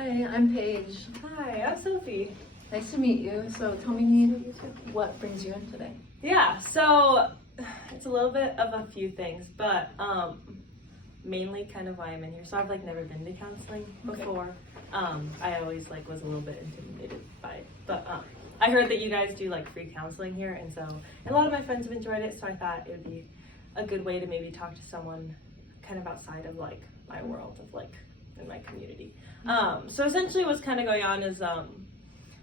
Hi, I'm Paige. Hi, I'm Sophie. Nice to meet you. So tell me what brings you in today. Yeah, so it's a little bit of a few things, but mainly kind of why I'm in here. So I've never been to counseling before. I always was a little bit intimidated by it, but I heard that you guys do free counseling here, and a lot of my friends have enjoyed it. So I thought it would be a good way to maybe talk to someone kind of outside of my world of in my community. So essentially what's kind of going on is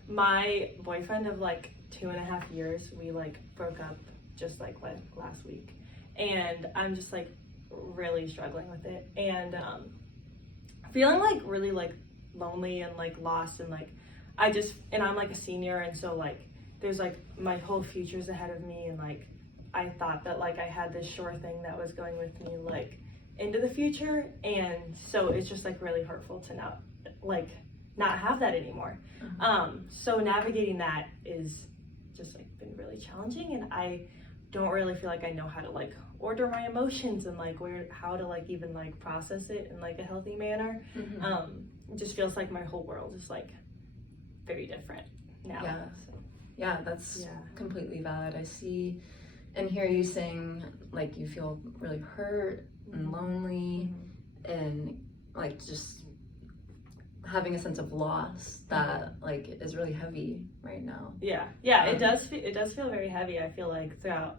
my boyfriend of 2.5 years, we broke up just last week, and I'm just really struggling with it, and feeling really lonely and lost, and I'm a senior, and so there's my whole future's ahead of me, and I thought that I had this sure thing that was going with me into the future, and so it's just really hurtful to not have that anymore. So navigating that is just been really challenging, and I don't really feel I know how to order my emotions and how to even process it in a healthy manner. It just feels my whole world is very different now. Yeah, yeah, that's completely valid. I see and hear you saying you feel really hurt and lonely, and just having a sense of loss that is really heavy right now. It does feel very heavy. I feel throughout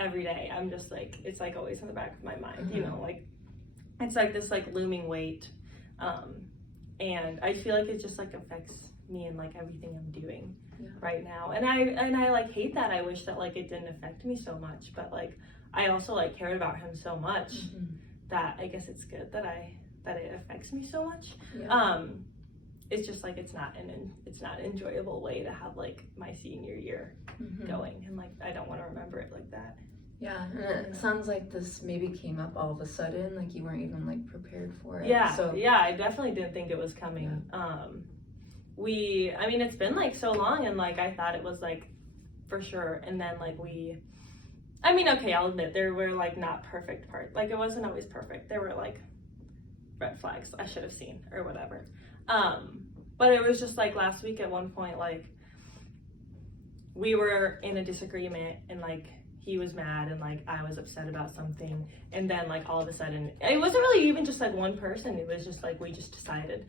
every day I'm just it's always in the back of my mind, you know, it's this looming weight, and I feel it just affects me and everything I'm doing right now, and I hate that. I wish that it didn't affect me so much, but I also cared about him so much that I guess it's good that it affects me so much. It's just it's not an enjoyable way to have my senior year going, and I don't want to remember it like that. Yeah, and it sounds like this maybe came up all of a sudden, you weren't even prepared for it. Yeah, I definitely didn't think it was coming. I mean, it's been so long, and I thought it was for sure, and then I mean, okay, I'll admit there were not perfect parts. It wasn't always perfect. There were red flags I should have seen or whatever. But it was just last week at one point, we were in a disagreement, and he was mad, and I was upset about something, and then all of a sudden it wasn't really even just one person. It was just we just decided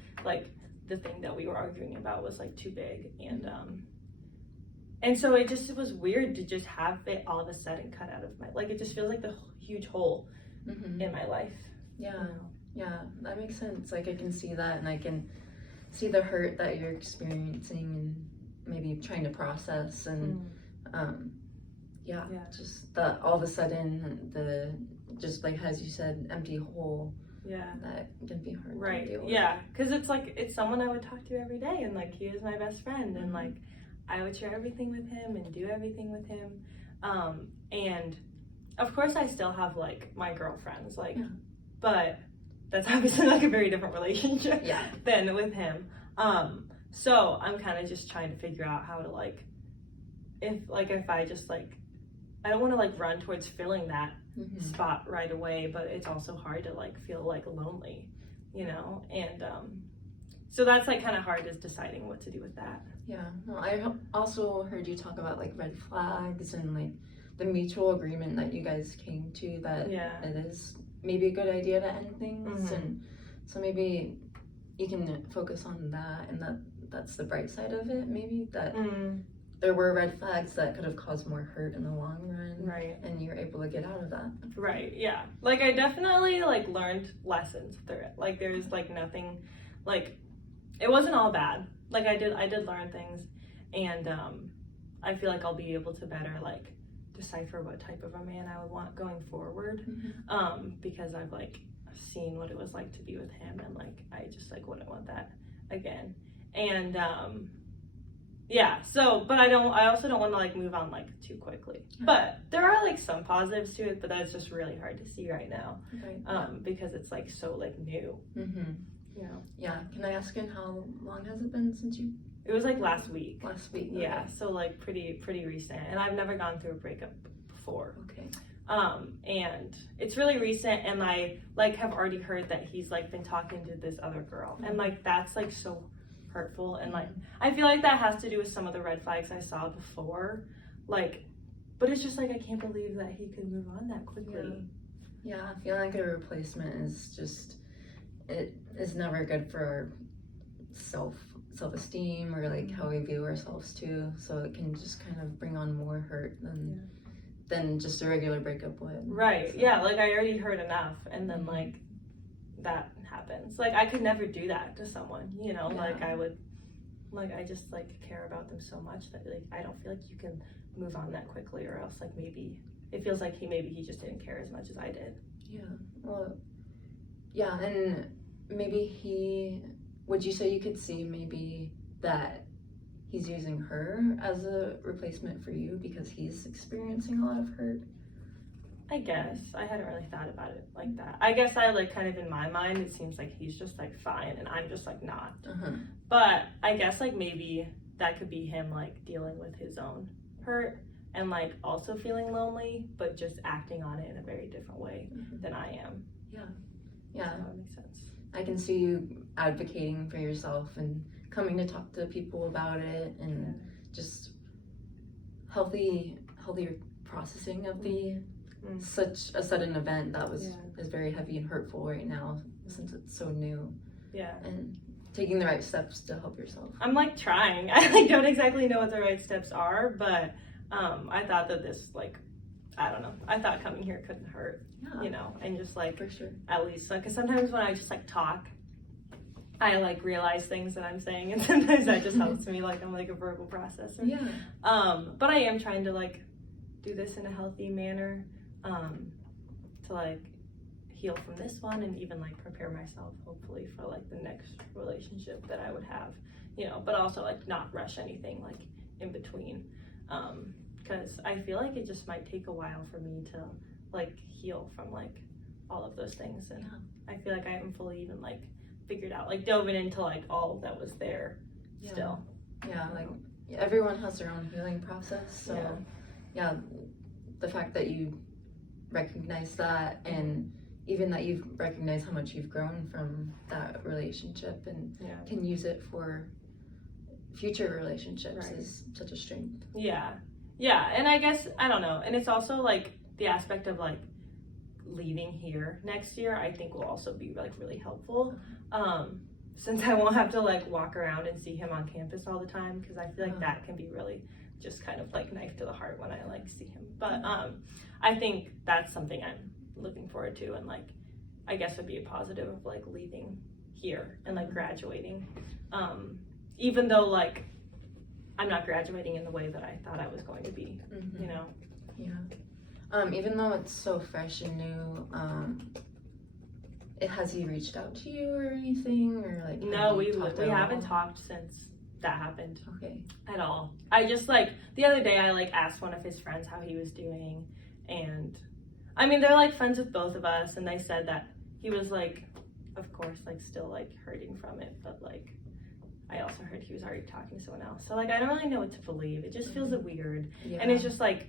the thing that we were arguing about was too big, and so it was weird to just have it all of a sudden cut out of my it just feels the huge hole in my life. Yeah, that makes sense. I can see that, and I can see the hurt that you're experiencing and maybe trying to process, and just that all of a sudden just as you said, empty hole. That can be hard to deal with. Because it's someone I would talk to every day, and he was my best friend, and I would share everything with him and do everything with him, and of course I still have my girlfriends, but that's obviously a very different relationship than with him. So I'm kind of just trying to figure out how to if I just I don't want to run towards filling that spot right away, but it's also hard to feel lonely, you know, and so that's kind of hard, is deciding what to do with that. Well, I also heard you talk about red flags and the mutual agreement that you guys came to, that it is maybe a good idea to end things, and so maybe you can focus on that, and that's the bright side of it, maybe that there were red flags that could have caused more hurt in the long run, and you were able to get out of that. I definitely learned lessons through it. There's nothing it wasn't all bad. I did learn things, and I feel I'll be able to better decipher what type of a man I would want going forward, because I've seen what it was to be with him, and I just wouldn't want that again, and but I also don't want to move on too quickly, but there are some positives to it, but that's just really hard to see right now, because it's so new. Can I ask you, how long has it been since you? It was last week. Okay. So pretty recent, and I've never gone through a breakup before. Okay. And it's really recent, and I like have already heard that he's like been talking to this other girl, and like that's like so hurtful, and like I feel like that has to do with some of the red flags I saw before, like, but it's just like I can't believe that he could move on that quickly. Yeah, I feel like a replacement is just, it is never good for self-esteem or like how we view ourselves too, so it can just kind of bring on more hurt than just a regular breakup would. Right. So. Yeah, like I already heard enough, and then like that happens. Like I could never do that to someone, you know. Like I would, like I just like care about them so much that like I don't feel like you can move on that quickly, or else like maybe it feels like maybe he just didn't care as much as I did. Yeah. Well, yeah, and maybe would you say you could see maybe that he's using her as a replacement for you because he's experiencing a lot of hurt? I guess. I hadn't really thought about it like that. I guess I like kind of in my mind, it seems like he's just like fine and I'm just like not. But I guess like maybe that could be him like dealing with his own hurt and like also feeling lonely, but just acting on it in a very different way than I am. Yeah. So that makes sense. I can see you advocating for yourself and coming to talk to people about it, and just healthy processing of the such a sudden event that is very heavy and hurtful right now since it's so new. Yeah. And taking the right steps to help yourself. I'm like trying. I like don't exactly know what the right steps are, but I thought that this like, I don't know. I thought coming here couldn't hurt, you know, and just like for sure. At least like, cause sometimes when I just like talk, I like realize things that I'm saying, and sometimes that just helps me. Like I'm like a verbal processor. Yeah. But I am trying to like do this in a healthy manner, to like heal from this one and even like prepare myself hopefully for like the next relationship that I would have, you know. But also like not rush anything like in between, because I feel like it just might take a while for me to like heal from like all of those things, and I feel like I haven't fully even like figured out, like dove into like all that was there still. Yeah, like everyone has their own healing process, so yeah, the fact that you recognize that, and even that you've recognized how much you've grown from that relationship and can use it for future relationships is such a strength. Yeah, and I guess, I don't know, and it's also like the aspect of like leaving here next year I think will also be like really helpful, since I won't have to like walk around and see him on campus all the time, because I feel like that can be really just kind of like knife to the heart when I like see him. But I think that's something I'm looking forward to, and like I guess would be a positive of like leaving here and like graduating, even though like I'm not graduating in the way that I thought I was going to be, you know. Even though it's so fresh and new, has he reached out to you or anything, or like? No, we haven't talked since that happened. Okay. At all. I just like the other day I like asked one of his friends how he was doing, and I mean they're like friends with both of us, and they said that he was like, of course, like still like hurting from it, but like I also heard he was already talking to someone else. So like I don't really know what to believe. It just feels weird, and it's just like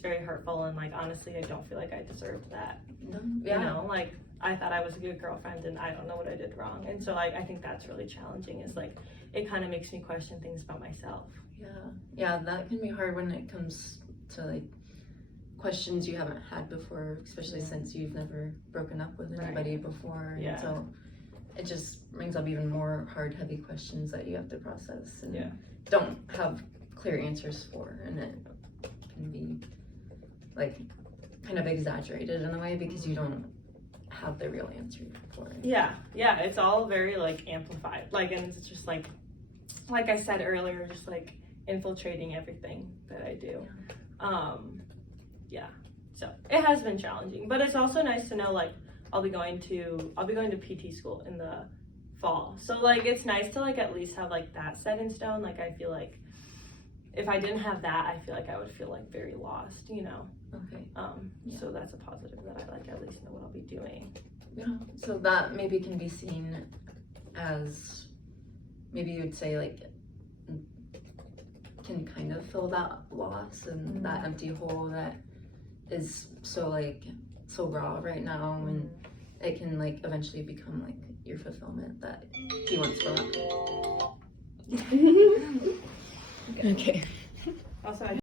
very hurtful, and like honestly I don't feel like I deserved that. You know, like I thought I was a good girlfriend, and I don't know what I did wrong, and so like I think that's really challenging. Is like it kind of makes me question things about myself. Yeah, that can be hard when it comes to like questions you haven't had before, especially since you've never broken up with anybody before. And so it just brings up even more hard, heavy questions that you have to process and don't have clear answers for, and it can be like kind of exaggerated in a way because you don't have the real answer for it. Yeah, it's all very like amplified, like, and it's just like I said earlier, just like infiltrating everything that I do. So it has been challenging, but it's also nice to know like I'll be going to PT school in the fall, so like it's nice to like at least have like that set in stone. Like I feel like if I didn't have that, I feel like I would feel like very lost, you know. Okay. So that's a positive that I like at least know what I'll be doing. Yeah. So that maybe can be seen as, maybe you would say like, can kind of fill that loss and that empty hole that is so like so raw right now, and it can like eventually become like your fulfillment that you once forgot. Okay. Also, I